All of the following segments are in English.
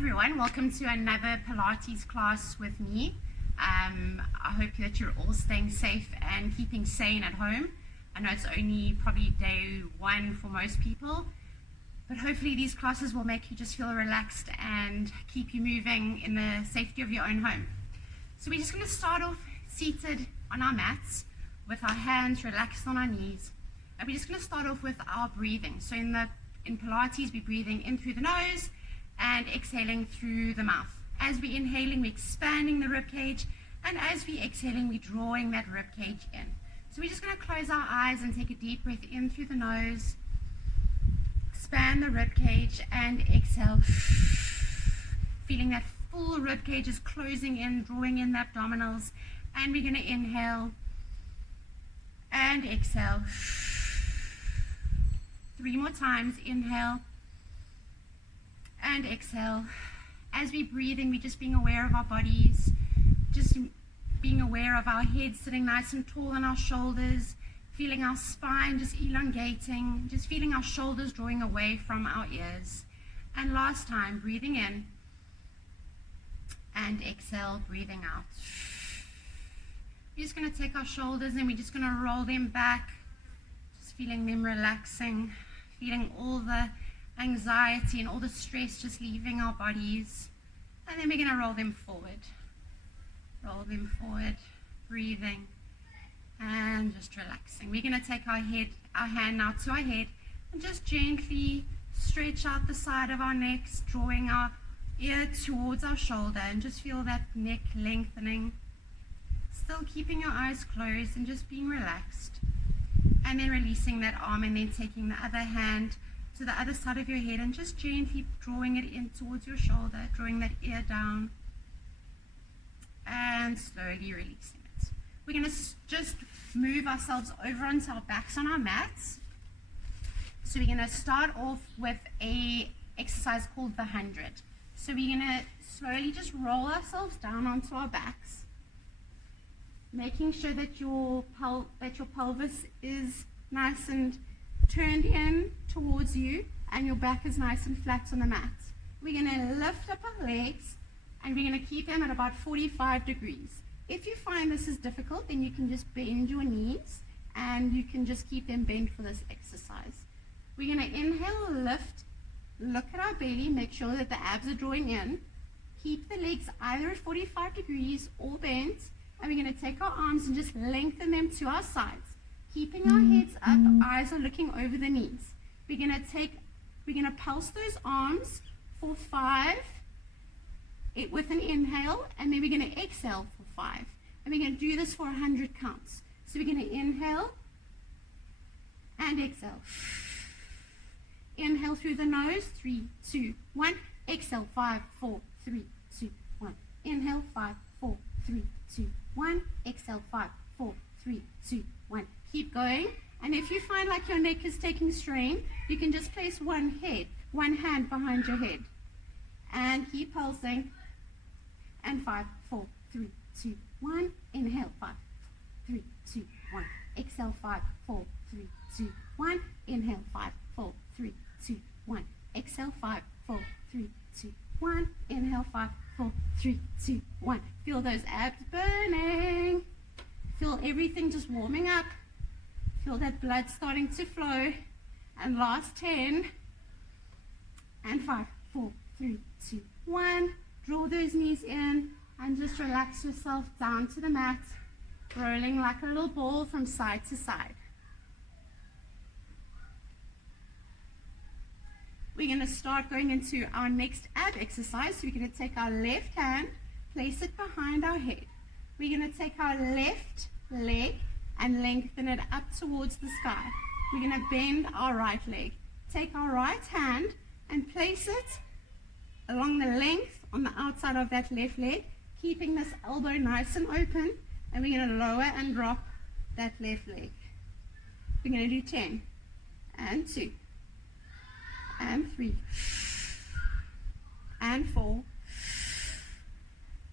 everyone, welcome to another Pilates class with me. I hope that you're all staying safe and keeping sane at home. I know it's only probably day one for most people, but hopefully these classes will make you just feel relaxed and keep you moving in the safety of your own home. So we're just going to start off seated on our mats with our hands relaxed on our knees, and we're just going to start off with our breathing. So in Pilates, we're breathing in through the nose and exhaling through the mouth. As we're inhaling, we're expanding the rib cage, and as we're exhaling, we're drawing that rib cage in. So we're just going to close our eyes and take a deep breath in through the nose, expand the rib cage, and exhale, feeling that full rib cage is closing in, drawing in the abdominals. And we're going to inhale and exhale. 3 more times. Inhale and exhale. As we're breathing, we're just being aware of our bodies, just being aware of our head sitting nice and tall on our shoulders, feeling our spine just elongating, just feeling our shoulders drawing away from our ears. And last time, breathing in and exhale, breathing out. We're just going to take our shoulders and we're just going to roll them back, just feeling them relaxing, feeling all the anxiety and all the stress just leaving our bodies. And then we're going to roll them forward, breathing and just relaxing. We're going to take our hand now to our head and just gently stretch out the side of our necks, drawing our ear towards our shoulder, and just feel that neck lengthening, still keeping your eyes closed and just being relaxed. And then releasing that arm, and then taking the other hand to the other side of your head and just gently drawing it in towards your shoulder, drawing that ear down and slowly releasing it. We're going to just move ourselves over onto our backs on our mats. So we're going to start off with a exercise called the 100. So we're going to slowly just roll ourselves down onto our backs, making sure that your pelvis is nice and turned in towards you and your back is nice and flat on the mat. We're going to lift up our legs and we're going to keep them at about 45 degrees. If you find this is difficult, then you can just bend your knees and you can just keep them bent for this exercise. We're going to inhale, lift, look at our belly, make sure that the abs are drawing in. Keep the legs either at 45 degrees or bent, and we're going to take our arms and just lengthen them to our sides, keeping our heads up, eyes are looking over the knees. We're going to pulse those arms for 5 with an inhale, and then we're going to exhale for 5. And we're going to do this for 100 counts. So we're going to inhale and exhale. Inhale through the nose, 3, 2, 1. Exhale, 5, 4, 3, 2, 1. Inhale, 5, 4, 3, 2, 1. Exhale, 5, 4, 3, 2, 1. Keep going. And if you find like your neck is taking strain, you can just place one hand behind your head. And keep pulsing. And 5, 4, 3, 2, 1. Inhale, 5, 3, 2, 1. Exhale, 5, 4, 3, 2, 1. Inhale, 5, 4, 3, 2, 1. Exhale, 5, 4, 3, 2, 1. Inhale, 5, 4, 3, 2, 1. Feel those abs burning. Feel everything just warming up. Feel that blood starting to flow. And last 10. And 5, 4, 3, 2, 1. Draw those knees in and just relax yourself down to the mat, rolling like a little ball from side to side. We're going to start going into our next ab exercise. So we're going to take our left hand, place it behind our head. We're going to take our left leg and lengthen it up towards the sky. We're going to bend our right leg. Take our right hand and place it along the length on the outside of that left leg, keeping this elbow nice and open, and we're going to lower and drop that left leg. We're going to do 10 and 2 and 3 and 4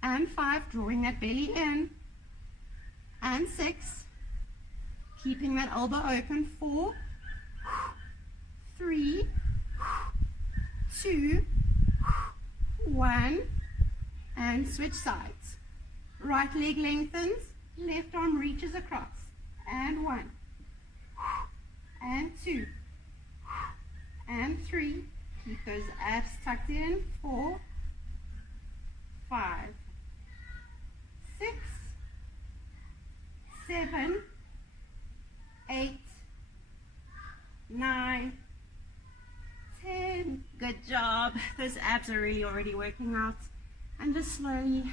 and 5, drawing that belly in, and 6, keeping that elbow open, 4, 3, 2, 1, and switch sides. Right leg lengthens, left arm reaches across, and 1, and 2, and 3. Keep those abs tucked in. 4, 5, 6, 7, 8, 9, 10. Good job. Those abs are really already working out. And just slowly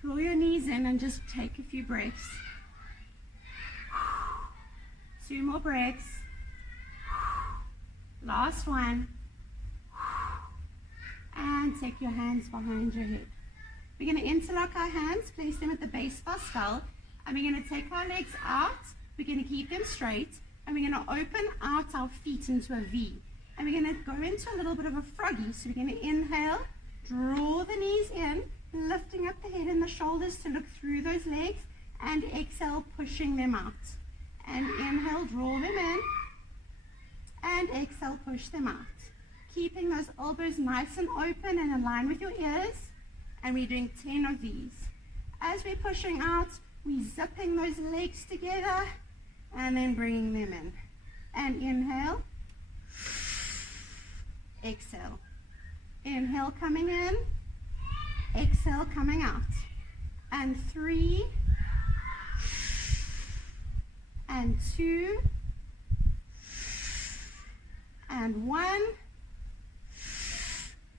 draw your knees in and just take a few breaths. 2 more breaths. Last one. And take your hands behind your head. We're going to interlock our hands, place them at the base of our skull, and we're going to take our legs out. We're going to keep them straight, and we're going to open out our feet into a V. And we're going to go into a little bit of a froggy. So we're going to inhale, draw the knees in, lifting up the head and the shoulders to look through those legs, and exhale, pushing them out. And inhale, draw them in, and exhale, push them out. Keeping those elbows nice and open and in line with your ears. And we're doing 10 of these. As we're pushing out, we're zipping those legs together and then bringing them in. And inhale, exhale. Inhale coming in, exhale coming out. And 3, and 2, and 1.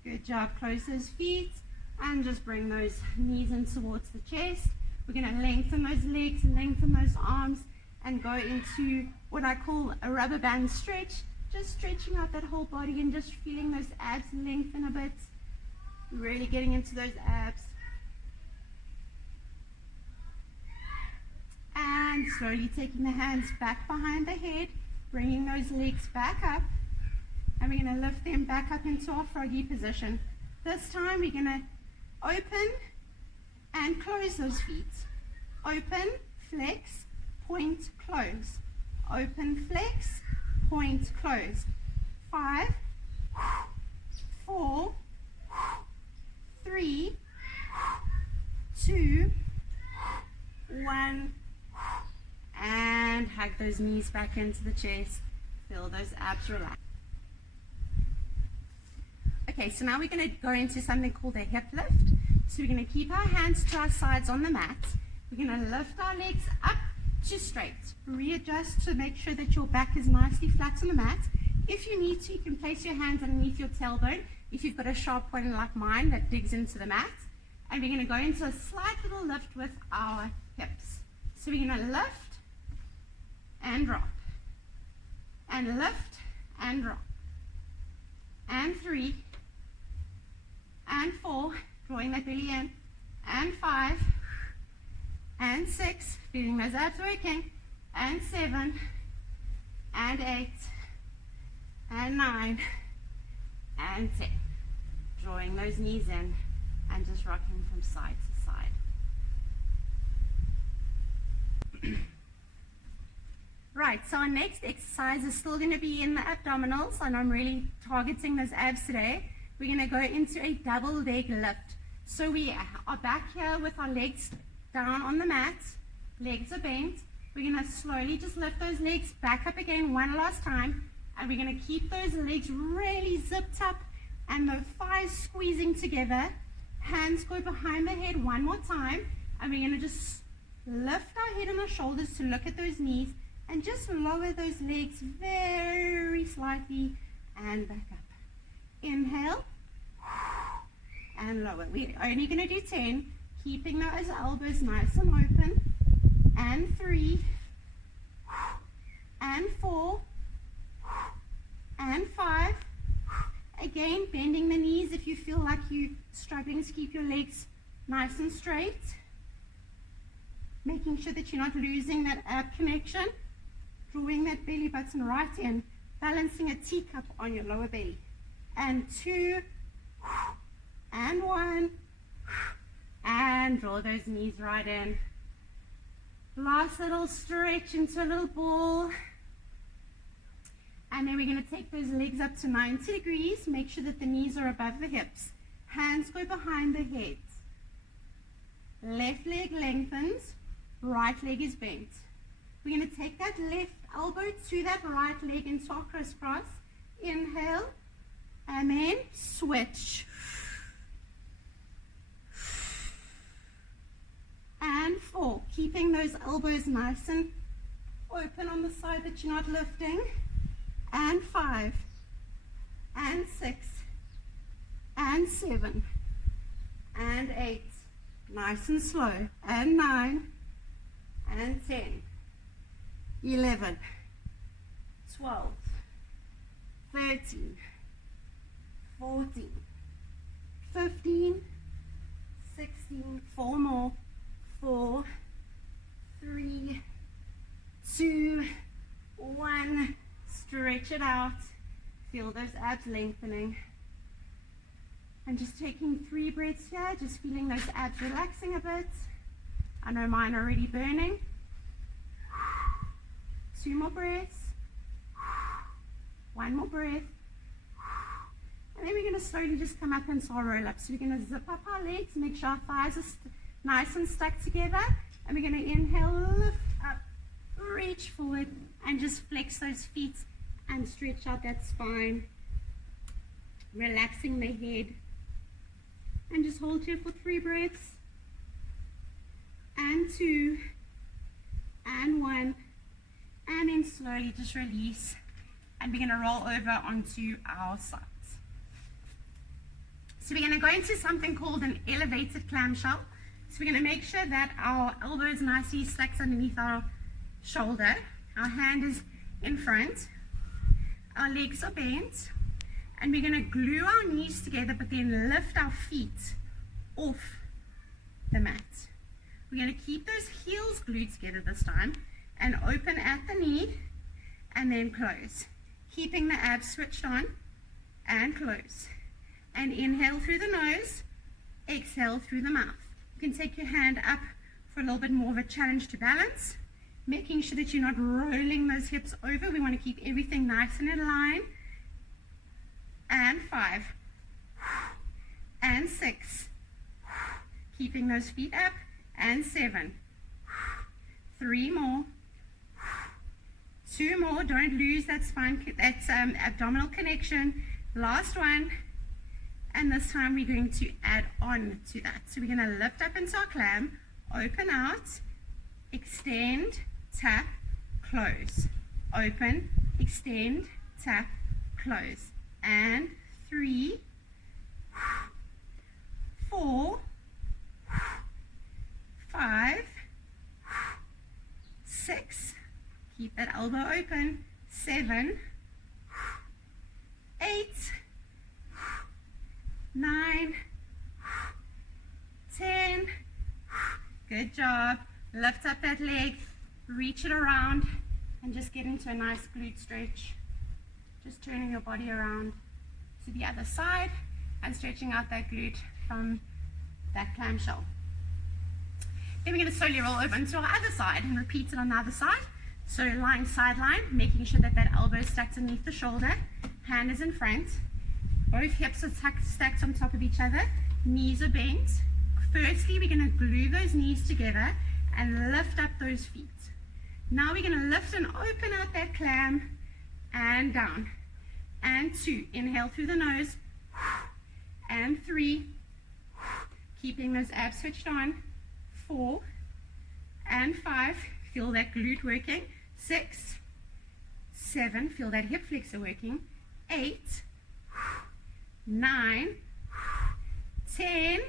Good job. Close those feet and just bring those knees in towards the chest. We're going to lengthen those legs, lengthen those arms, and go into what I call a rubber band stretch. Just stretching out that whole body and just feeling those abs lengthen a bit. Really getting into those abs. And slowly taking the hands back behind the head, bringing those legs back up. And we're going to lift them back up into our froggy position. This time we're going to open and close those feet. Open, flex, point, close. Open, flex, point, close. 5, 4, 3, 2, 1, and hug those knees back into the chest. Feel those abs relax. Okay, so now we're going to go into something called a hip lift. So we're going to keep our hands to our sides on the mat. We're going to lift our legs up to straight. Readjust to make sure that your back is nicely flat on the mat. If you need to, you can place your hands underneath your tailbone if you've got a sharp point like mine that digs into the mat. And we're going to go into a slight little lift with our hips. So we're going to lift and drop. And lift and drop. And 3. And 4, drawing that belly in, and 5, and 6, feeling those abs working, and 7, and 8, and 9, and 10. Drawing those knees in and just rocking from side to side. Right, so our next exercise is still going to be in the abdominals, and I'm really targeting those abs today. We're going to go into a double leg lift. So we are back here with our legs down on the mat. Legs are bent. We're going to slowly just lift those legs back up again one last time. And we're going to keep those legs really zipped up and the thighs squeezing together. Hands go behind the head one more time. And we're going to just lift our head and our shoulders to look at those knees. And just lower those legs very slightly and back up. Inhale and lower. We're only going to do 10, keeping those elbows nice and open. And 3, and 4, and 5. Again, bending the knees if you feel like you're struggling to keep your legs nice and straight. Making sure that you're not losing that ab connection. Drawing that belly button right in. Balancing a teacup on your lower belly. And 2, and 1, and draw those knees right in. Last little stretch into a little ball. And then we're going to take those legs up to 90 degrees. Make sure that the knees are above the hips. Hands go behind the head. Left leg lengthens, right leg is bent. We're going to take that left elbow to that right leg into our crisscross. Inhale, and then switch. And 4, keeping those elbows nice and open on the side that you're not lifting. And 5, and 6, and 7, and 8, nice and slow, and 9, and 10, 11, 12, 13, 14, 15, 16, 4 more, 4, 3, 2, 1, stretch it out, feel those abs lengthening, and just taking 3 breaths here, just feeling those abs relaxing a bit. I know mine are already burning. 2 more breaths, 1 more breath, and then we're going to slowly just come up into our roll up. So we're going to zip up our legs, make sure our thighs are nice and stuck together, and we're going to inhale, lift up, reach forward, and just flex those feet and stretch out that spine, relaxing the head, and just hold here for 3 breaths, and 2, and 1, and then slowly just release, and we're going to roll over onto our sides. So we're going to go into something called an elevated clamshell. So we're going to make sure that our elbow is nicely stacked underneath our shoulder, our hand is in front, our legs are bent, and we're going to glue our knees together, but then lift our feet off the mat. We're going to keep those heels glued together this time, and open at the knee, and then close. Keeping the abs switched on, and close. And inhale through the nose, exhale through the mouth. You can take your hand up for a little bit more of a challenge to balance, making sure that you're not rolling those hips over. We want to keep everything nice and in line. And 5, and 6, keeping those feet up, and 7, 3 more, 2 more, don't lose that spine, that's abdominal connection, last one, and this time we're going to add on to that. So we're going to lift up into our clam, open out, extend, tap, close, open, extend, tap, close, and 3, 4, 5, 6, keep that elbow open, 7, 8, 9, 10, good job, lift up that leg, reach it around, and just get into a nice glute stretch, just turning your body around to the other side and stretching out that glute from that clamshell. Then we're going to slowly roll over onto our other side and repeat it on the other side. So lying sideline, making sure that that elbow is stacked underneath the shoulder, hand is in front, both hips are stacked on top of each other, knees are bent. Firstly, we're going to glue those knees together and lift up those feet. Now we're going to lift and open out that clam and down. And 2, inhale through the nose, and 3, keeping those abs switched on, 4, and 5, feel that glute working, 6, 7, feel that hip flexor working, 8, 9, 10,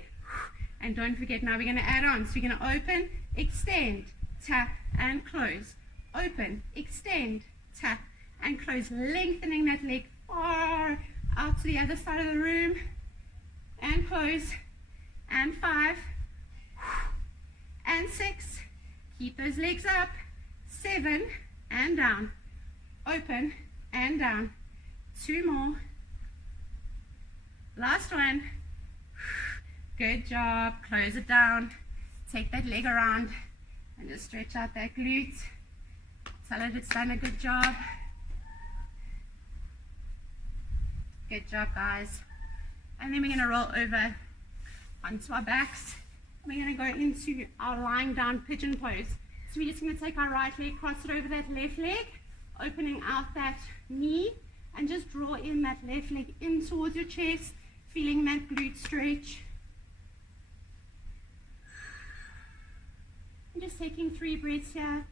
and don't forget, now we're going to add on. So we're going to open, extend, tap, and close. Open, extend, tap, and close, lengthening that leg far out to the other side of the room, and close, and 5, and 6, keep those legs up, 7, and down, open, and down, 2 more, last one, good job, close it down, take that leg around, and just stretch out that glute, tell it it's done a good job. Good job, guys. And then we're going to roll over onto our backs. We're going to go into our lying down pigeon pose. So we're just going to take our right leg, cross it over that left leg, opening out that knee, and just draw in that left leg in towards your chest, feeling that glute stretch. And just taking 3 breaths here.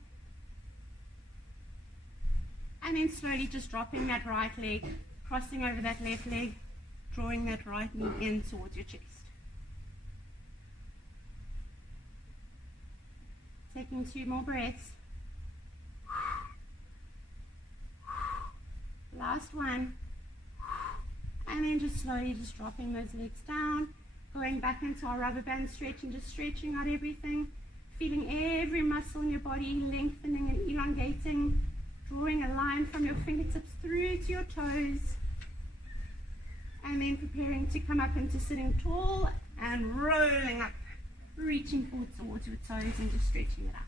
And then slowly just dropping that right leg, crossing over that left leg, drawing that right knee in towards your chest. Taking 2 more breaths. Last one. And then just slowly just dropping those legs down, going back into our rubber band stretch and just stretching out everything, feeling every muscle in your body lengthening and elongating, drawing a line from your fingertips through to your toes, and then preparing to come up into sitting tall and rolling up, reaching forward towards your toes and just stretching it out.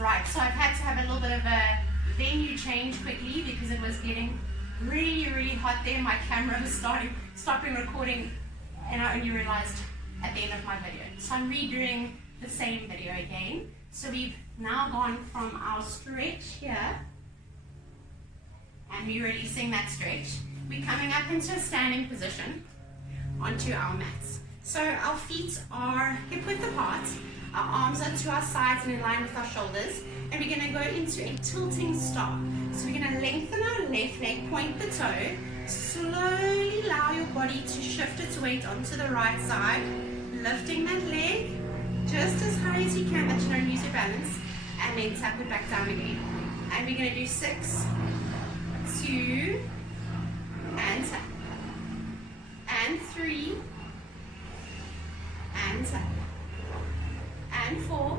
Right, so I've had to have a little bit of a venue change quickly because it was getting really hot there. My camera was stopping recording, and I only realized at the end of my video. So I'm redoing the same video again. So we've now gone from our stretch here, and we're releasing that stretch. We're coming up into a standing position onto our mats. So our feet are hip width apart, our arms are to our sides and in line with our shoulders, and we're going to go into a tilting star. So we're going to lengthen our left leg, point the toe, slowly allow your body to shift its weight onto the right side, lifting that leg just as high as you can that you don't lose your balance, and then tap it back down again. And we're going to do 6, 2, and tap, and 3, and tap, and 4,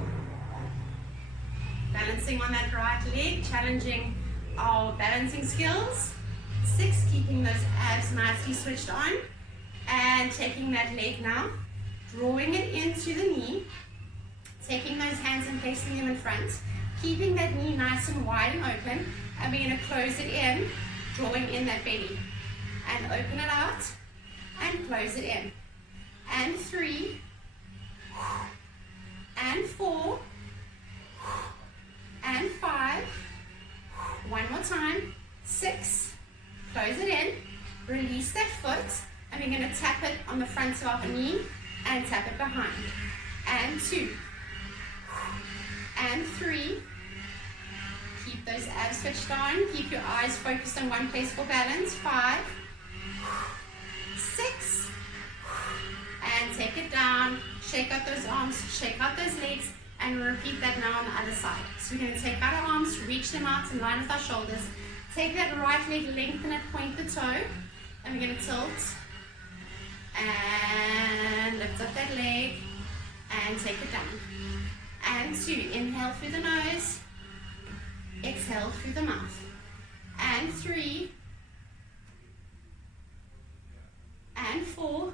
balancing on that right leg, challenging our balancing skills. 6, keeping those abs nicely switched on, and taking that leg now, drawing it into the knee, taking those hands and placing them in front, keeping that knee nice and wide and open, and we're going to close it in, drawing in that belly, and open it out, and close it in, and 3, and 4, and 5, one more time, 6, close it in, release that foot, and we're going to tap it on the front of our knee, and tap it behind, and 2, and 3, keep those abs switched on, keep your eyes focused on one place for balance, 5, 6, and take it down, shake out those arms, shake out those legs, and we'll repeat that now on the other side. So we're going to take out our arms, reach them out in line with our shoulders, take that right leg, lengthen it, point the toe, and we're going to tilt, and lift up that leg, and take it down. And 2, inhale through the nose, exhale through the mouth. And 3, and 4,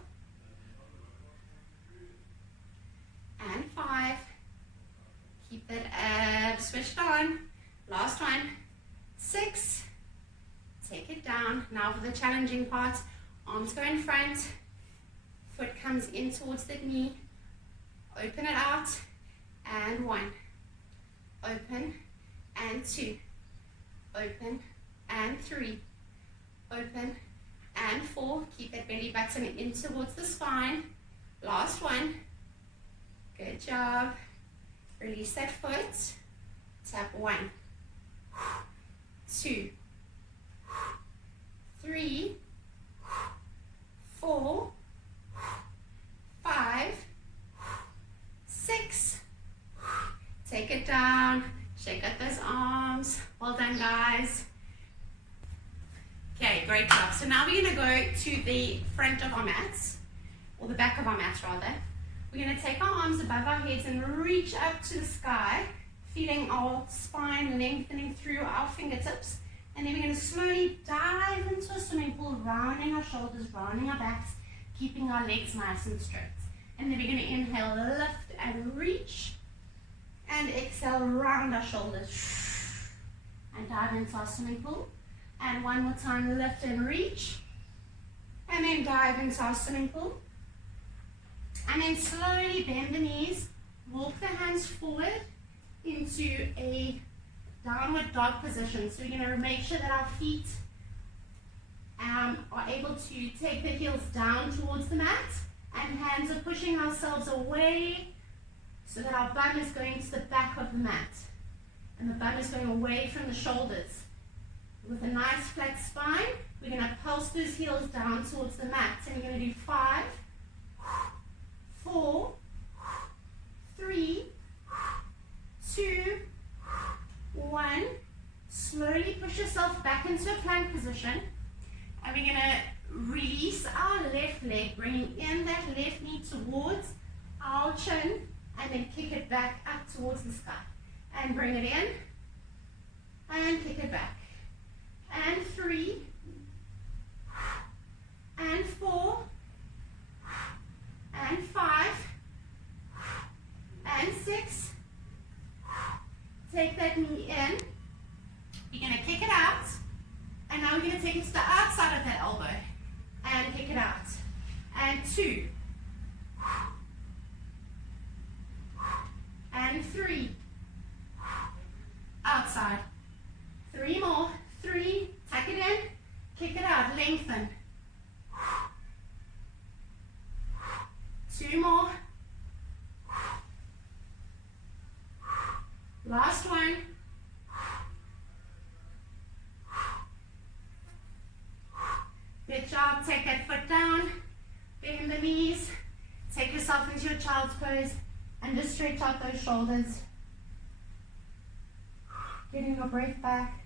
and 5, keep that ab switched on. Last one, 6, take it down. Now for the challenging part, arms go in front, foot comes in towards the knee, open it out, and 1, open, and 2, open, and 3, open, and 4, keep that belly button in towards the spine. Last one, good job. Release that foot, tap 1, 2, 3, 4, 5, 6, take it down, shake out those arms. Well done, guys. Okay, great job. So now we're going to go to the front of our mats, or the back of our mats rather. We're going to take our arms above our heads and reach up to the sky, feeling our spine lengthening through our fingertips. And then we're going to slowly dive into a swimming pool, rounding our shoulders, rounding our backs, keeping our legs nice and straight. And then we're going to inhale, lift and reach, and exhale, round our shoulders, and dive into our swimming pool. And one more time, lift and reach, and and then dive into our swimming pool. And then slowly bend the knees, walk the hands forward into a downward dog position. So we're going to make sure that our feet are able to take the heels down towards the mat, and hands are pushing ourselves away so that our bum is going to the back of the mat and the bum is going away from the shoulders. With a nice flat spine, we're going to pulse those heels down towards the mat, and we're going to do 5, 4, 3, 2, 1. Slowly push yourself back into a plank position, and we're going to release our left leg, bringing in that left knee towards our chin, and then kick it back up towards the sky. And bring it in, and kick it back. And 3, and 4, and 5, and 6. Take that knee in. You're going to kick it out. And now we're going to take it to the outside of that elbow. And kick it out. And 2. And 3. Outside. 3 more. 3. Tuck it in. Kick it out. Lengthen. 2 more. Last one. Good job. Take that foot down. Bend the knees. Take yourself into your child's pose and just stretch out those shoulders. Getting your breath back.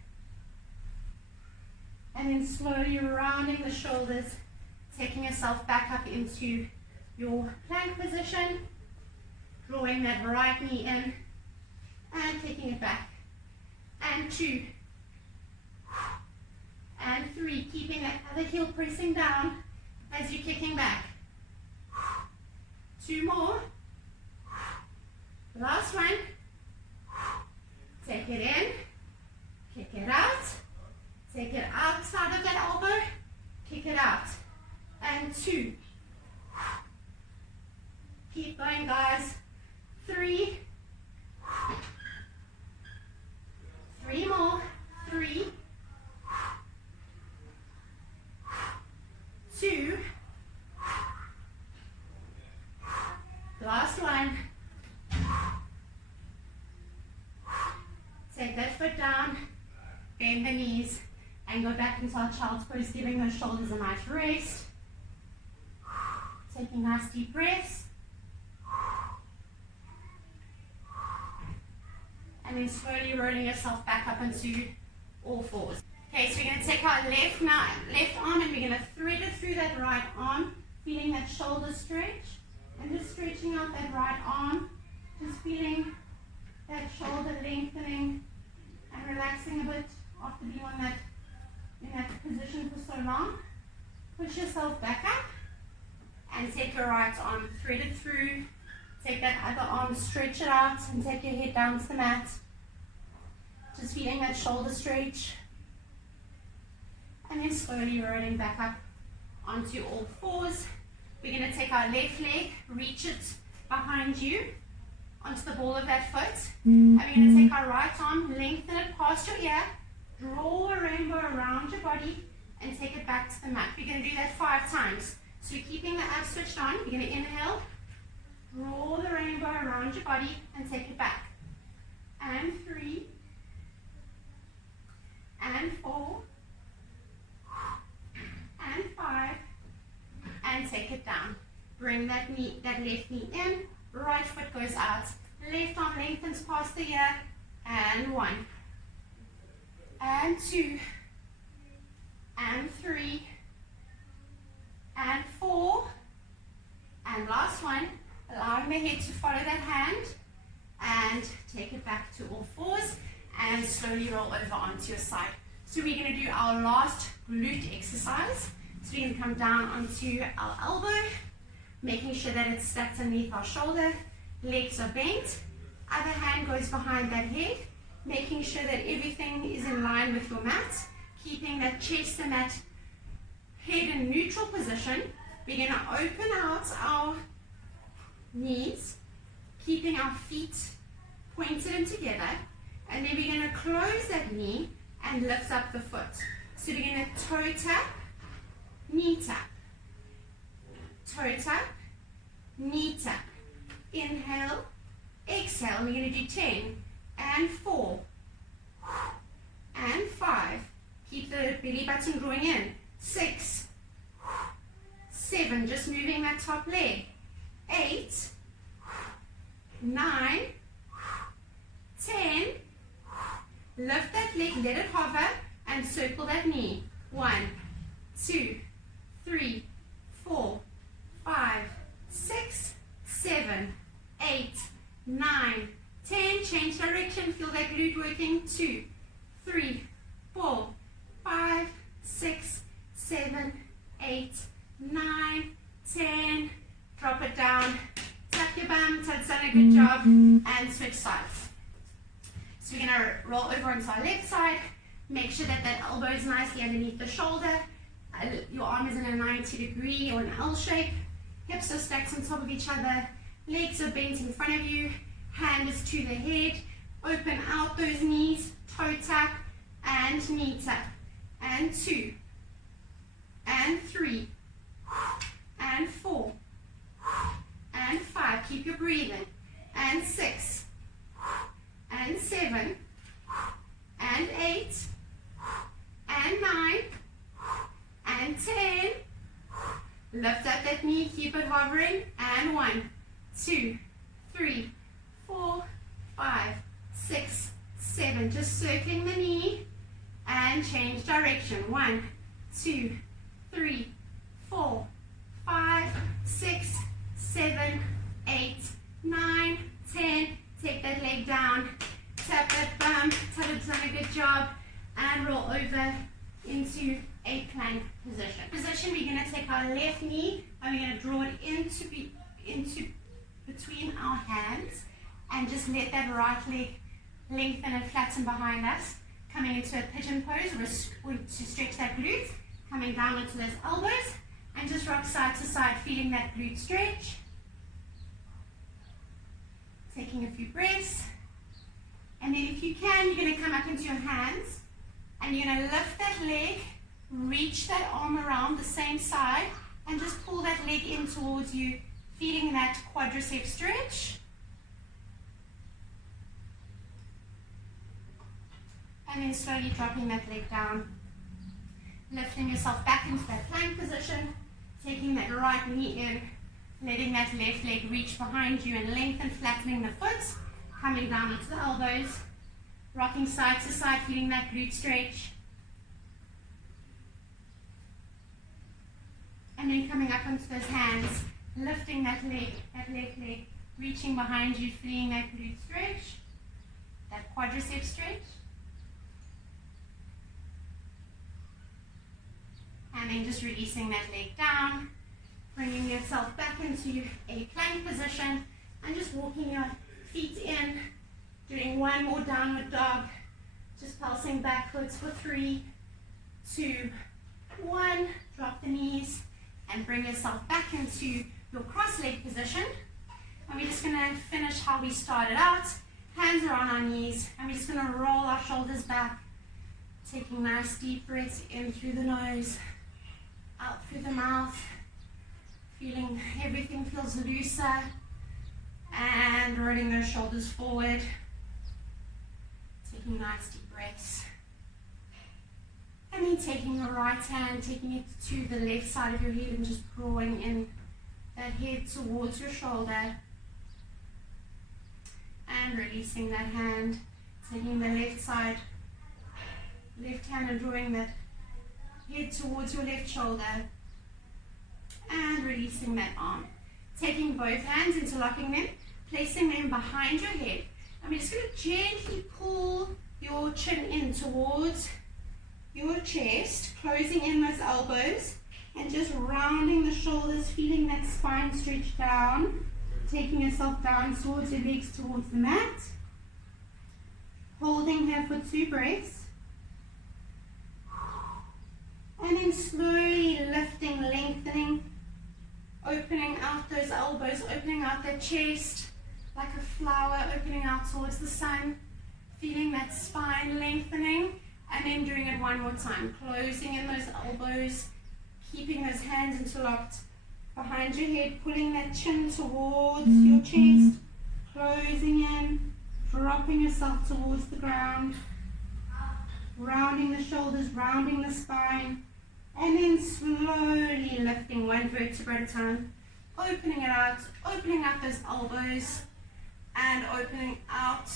And then slowly rounding the shoulders, taking yourself back up into your plank position, drawing that right knee in and kicking it back. And 2. And 3, keeping that other heel pressing down as you're kicking back. 2 more. Last one. Take it in, kick it out, take it outside of that elbow, kick it out. And 2. Keep going, guys. 3. 3 more. 3. 2. Last one. Take that foot down, bend the knees, and go back into our child's pose, giving those shoulders a nice rest. Taking nice deep breaths. And then slowly rolling yourself back up into all fours. Okay, so we're going to take our left arm and we're going to thread it through that right arm, feeling that shoulder stretch, and just stretching out that right arm, just feeling that shoulder lengthening and relaxing a bit after being in that position for so long. Push yourself back up and take your right arm, thread it through, take that other arm, stretch it out, and take your head down to the mat. Just feeling that shoulder stretch. And then slowly rolling back up onto all fours. We're going to take our left leg, reach it behind you onto the ball of that foot. And we're going to take our right arm, lengthen it past your ear, draw a rainbow around your body, and take it back to the mat. We're going to do that 5 times. So you're keeping the abs switched on. You're going to inhale, draw the rainbow around your body, and take it back. And 3, and 4, and 5, and take it down. Bring that left knee in, right foot goes out, left arm lengthens past the ear, and 1, and 2, and 3, and 4, and last one, allowing the head to follow that hand, and take it back to all fours, and slowly roll over onto your side. So we're going to do our last glute exercise. So we're going to come down onto our elbow, making sure that it's stacked underneath our shoulder, legs are bent, other hand goes behind that head, making sure that everything is in line with your mat, keeping that chest and that head in neutral position. We're going to open out our knees, keeping our feet pointed and together, and then we're going to close that knee and lift up the foot. So we're going to toe tap, knee tap, toe tap, knee tap. Inhale, exhale. We're going to do 10 and 4 and 5. Keep the belly button drawing in. 6, 7, just moving that top leg. 8, 9, 10. Lift that leg, let it hover, and circle that knee. 1, 2, 3, 4, 5, 6, 7, 8, 9, 10. Change direction, feel that glute working. 2, 3, 4, 5, 6, 7, 8, 9, 10. Drop it down. Tap your bum. Tad's done a good job. And switch sides. So we're going to roll over onto our left side. Make sure that that elbow is nicely underneath the shoulder. Your arm is in a 90 degree or an L shape. Hips are stacked on top of each other. Legs are bent in front of you. Hand is to the head. Open out those knees. Toe tap and knee tap. And 2 and 3 and 4 and 5. Keep your breathing. And 6 and 7 and 8 and 9 and 10. Lift up that knee, keep it hovering. And 1, 2, 3, 4, 5, 6, 7. Just circling the knee and change direction. 1, 2, 3, 4, 5, 6, 7, 8, 9, 10. Take that leg down, tap that bum. Tad's done a good job, and roll over into a plank position. We're going to take our left knee and we're going to draw it into between our hands, and just let that right leg lengthen and flatten behind us. Coming into a pigeon pose, we're going to stretch that glute, coming down onto those elbows, and just rock side to side, feeling that glute stretch. Taking a few breaths. And then if you can, you're going to come up into your hands, and you're going to lift that leg, reach that arm around the same side, and just pull that leg in towards you, feeling that quadricep stretch. And then slowly dropping that leg down. Lifting yourself back into that plank position, taking that right knee in, letting that left leg reach behind you and lengthen, flattening the foot, coming down onto the elbows, rocking side to side, feeling that glute stretch. And then coming up onto those hands, lifting that left leg, reaching behind you, feeling that glute stretch, that quadricep stretch. And then just releasing that leg down, bringing yourself back into a plank position, and just walking your feet in, doing one more downward dog, just pulsing backwards for 3, 2, 1. Drop the knees and bring yourself back into your cross leg position. And we're just going to finish how we started out. Hands are on our knees, and we're just going to roll our shoulders back, taking nice deep breaths in through the nose, out through the mouth, feeling everything feels looser, and rolling those shoulders forward, taking nice deep breaths. And then taking your right hand, taking it to the left side of your head, and just drawing in that head towards your shoulder, and releasing that hand, taking the left side, left hand, and drawing that head towards your left shoulder, and releasing that arm. Taking both hands, interlocking them, placing them behind your head, and we're just going to gently pull your chin in towards your chest, closing in those elbows, and just rounding the shoulders, feeling that spine stretch down, taking yourself down towards your legs, towards the mat. Holding here for 2 breaths. And then slowly lift the chest like a flower opening out towards the sun, feeling that spine lengthening, and then doing it one more time, closing in those elbows, keeping those hands interlocked behind your head, pulling that chin towards your chest, closing in, dropping yourself towards the ground, rounding the shoulders, rounding the spine, and then slowly lifting one vertebra at a time, opening out those elbows, and opening out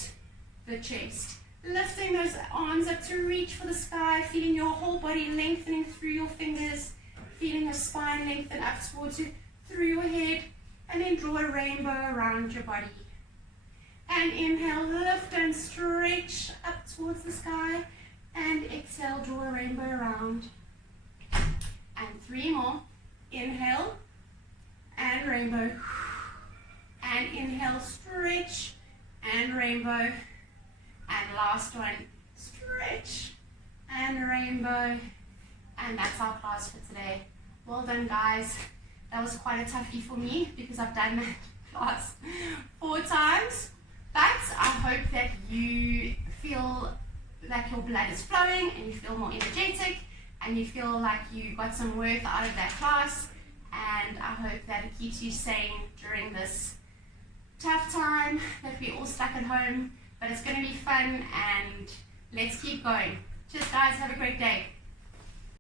the chest. Lifting those arms up to reach for the sky, feeling your whole body lengthening through your fingers, feeling your spine lengthen up towards you, through your head, and then draw a rainbow around your body. And inhale, lift and stretch up towards the sky, and exhale, draw a rainbow around. And 3 more. Inhale, and rainbow. And inhale, stretch, and rainbow. And last one, stretch, and rainbow. And that's our class for today. Well done, guys. That was quite a toughie for me because I've done that class 4 times. But I hope that you feel like your blood is flowing and you feel more energetic and you feel like you got some worth out of that class. And I hope that it keeps you sane during this tough time that we're all stuck at home. But it's going to be fun, and let's keep going. Cheers, guys. Have a great day.